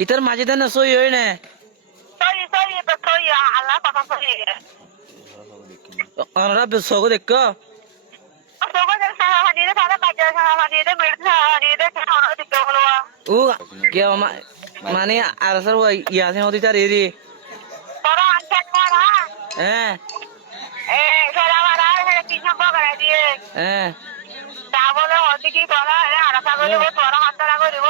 ইতার মাঝে দেন না সই হই না? সই সই তো সই আল্লাহ কথা সই আমরা বে সগো দেখো সগো দেন সারা হাজির সারা কাজে সারা হাজির দে মিট সারা হাজির দে সারা দিতে বলো ও কে মানে আর স্যার ওই ইয়াসিন হতে চার এরি পড়া আছে না হ্যাঁ এ সারা বড় আর কি সব করে দিয়ে। হ্যাঁ তা বলে হতে কি করা আর সাগরে ও। সারা হাতরা করিবো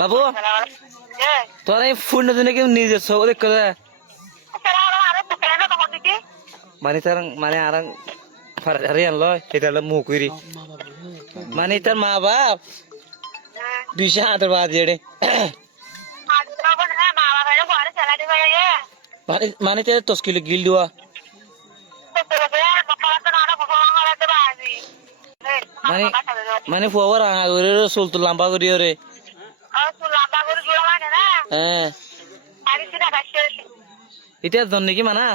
বাবু তোর এই ফোন দিনে কি নিজের সব দেখ. মানে তার মানে আর হারিয়ান লয় এটা হলো মুখ করি মানে তার মা বাপ বিশা হাতের বাদ জেড়ে. মানে মানে তার তস্কিল গিল দেওয়া মানে মানে ফুয়াবার রাঙা করে চুলতো লম্বা করি রে হ্যাঁ। এটা ধর নাকি মানা?